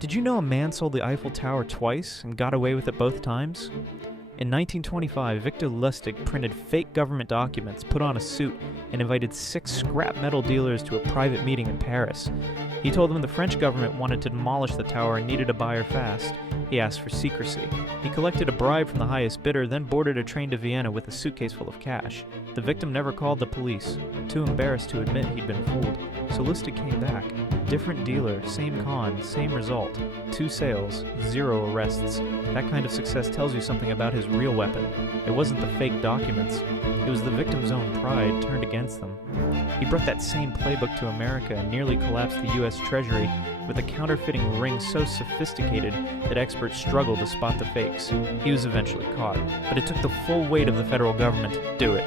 Did you know a man sold the Eiffel Tower twice and got away with it both times? In 1925, Victor Lustig printed fake government documents, put on a suit, and invited 6 scrap metal dealers to a private meeting in Paris. He told them the French government wanted to demolish the tower and needed a buyer fast. He asked for secrecy. He collected a bribe from the highest bidder, then boarded a train to Vienna with a suitcase full of cash. The victim never called the police, too embarrassed to admit he'd been fooled. So Lustig came back. Different dealer, same con, same result. 2 sales, 0 arrests. That kind of success tells you something about his real weapon. It wasn't the fake documents. It was the victim's own pride turned against them. He brought that same playbook to America and nearly collapsed the U.S. Treasury with a counterfeiting ring so sophisticated that experts struggled to spot the fakes. He was eventually caught, but it took the full weight of the federal government to do it.